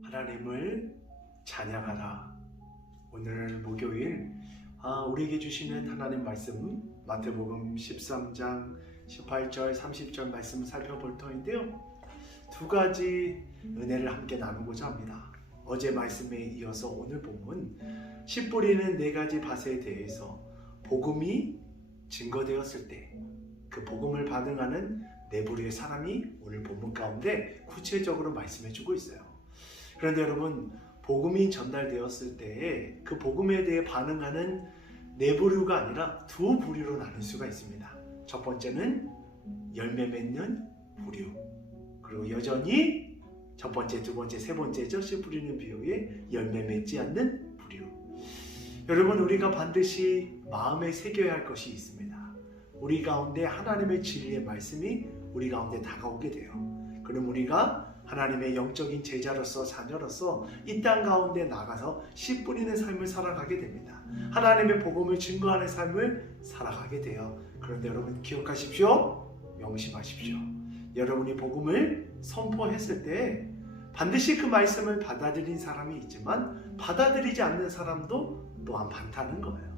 하나님을 찬양하라. 오늘 목요일 우리에게 주시는 하나님 말씀 마태복음 13장 18절 30절 말씀을 살펴볼 터인데요, 두 가지 은혜를 함께 나누고자 합니다. 어제 말씀에 이어서 오늘 본문 씨 뿌리는 네 가지 밭에 대해서 복음이 증거되었을 때 그 복음을 반응하는 네 부류의 사람이 오늘 본문 가운데 구체적으로 말씀해 주고 있어요. 그런데 여러분, 복음이 전달되었을 때에 그 복음에 대해 반응하는 네 부류가 아니라 두 부류로 나눌 수가 있습니다. 첫 번째는 열매 맺는 부류, 그리고 여전히 첫 번째, 두 번째, 세 번째죠. 씨 뿌리는 비유에 열매 맺지 않는 부류. 여러분, 우리가 반드시 마음에 새겨야 할 것이 있습니다. 우리 가운데 하나님의 진리의 말씀이 우리 가운데 다가오게 돼요. 그럼 우리가 하나님의 영적인 제자로서 자녀로서 이 땅 가운데 나가서 씨 뿌리는 삶을 살아가게 됩니다. 하나님의 복음을 증거하는 삶을 살아가게 돼요. 그런데 여러분 기억하십시오. 명심하십시오. 여러분이 복음을 선포했을 때 반드시 그 말씀을 받아들인 사람이 있지만 받아들이지 않는 사람도 또한 많다는 거예요.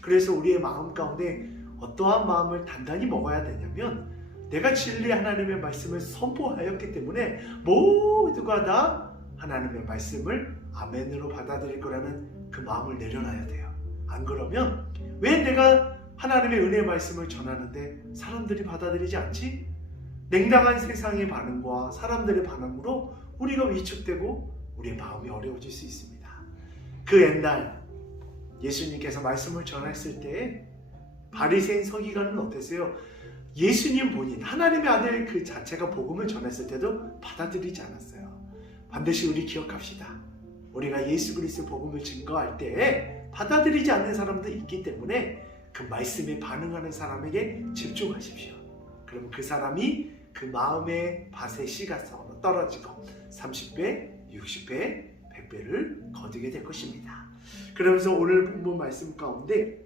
그래서 우리의 마음 가운데 어떠한 마음을 단단히 먹어야 되냐면, 내가 진리 하나님의 말씀을 선포하였기 때문에 모두가 다 하나님의 말씀을 아멘으로 받아들일 거라는 그 마음을 내려놔야 돼요. 안 그러면 왜 내가 하나님의 은혜의 말씀을 전하는데 사람들이 받아들이지 않지? 냉담한 세상의 반응과 사람들의 반응으로 우리가 위축되고 우리의 마음이 어려워질 수 있습니다. 그 옛날 예수님께서 말씀을 전했을 때 바리새인 서기관은 어땠어요? 예수님 본인, 하나님의 아들 그 자체가 복음을 전했을 때도 받아들이지 않았어요. 반드시 우리 기억합시다. 우리가 예수 그리스도의 복음을 증거할 때 받아들이지 않는 사람도 있기 때문에 그 말씀에 반응하는 사람에게 집중하십시오. 그럼 그 사람이 그 마음의 밭에 씨가 떨어지고 30배, 60배, 100배를 거두게 될 것입니다. 그러면서 오늘 본문 말씀 가운데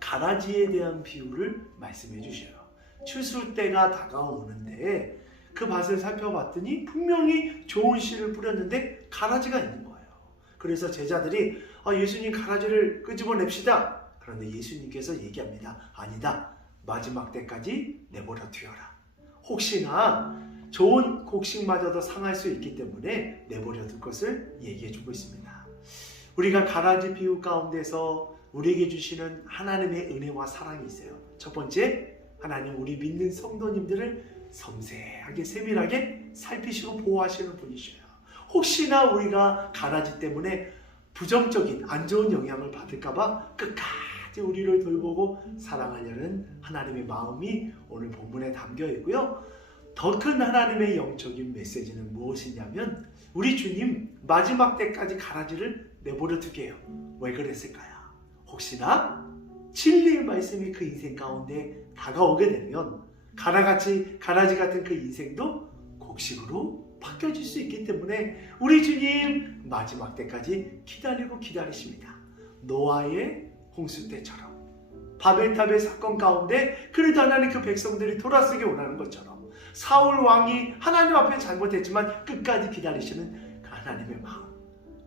가라지에 대한 비유를 말씀해 주셔요. 추수 때가 다가오는데 그 밭을 살펴봤더니 분명히 좋은 씨를 뿌렸는데 가라지가 있는 거예요. 그래서 제자들이 예수님 가라지를 끄집어냅시다. 그런데 예수님께서 얘기합니다. 아니다. 마지막 때까지 내버려 두어라. 혹시나 좋은 곡식마저도 상할 수 있기 때문에 내버려 둘 것을 얘기해 주고 있습니다. 우리가 가라지 비유 가운데서 우리에게 주시는 하나님의 은혜와 사랑이 있어요. 첫 번째, 하나님 우리 믿는 성도님들을 섬세하게 세밀하게 살피시고 보호하시는 분이셔요. 혹시나 우리가 가라지 때문에 부정적인 안 좋은 영향을 받을까봐 끝까지 우리를 돌보고 사랑하려는 하나님의 마음이 오늘 본문에 담겨 있고요. 더 큰 하나님의 영적인 메시지는 무엇이냐면, 우리 주님 마지막 때까지 가라지를 내버려 두게 해요. 왜 그랬을까요? 혹시나 진리의 말씀이 그 인생 가운데 다가오게 되면 가라지 같은 그 인생도 곡식으로 바뀌어질 수 있기 때문에 우리 주님 마지막 때까지 기다리십니다. 노아의 홍수 때처럼, 바벨탑의 사건 가운데 그래도 하나님 그 백성들이 돌아서게 원하는 것처럼, 사울 왕이 하나님 앞에 잘못했지만 끝까지 기다리시는 그 하나님의 마음,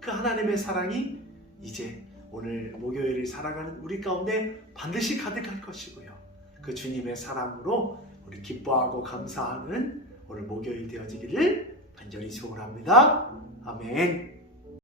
그 하나님의 사랑이 이제 오늘 목요일을 살아가는 우리 가운데 반드시 가득할 것이고요. 그 주님의 사랑으로 우리 기뻐하고 감사하는 오늘 목요일 되어지기를 간절히 소원합니다. 아멘.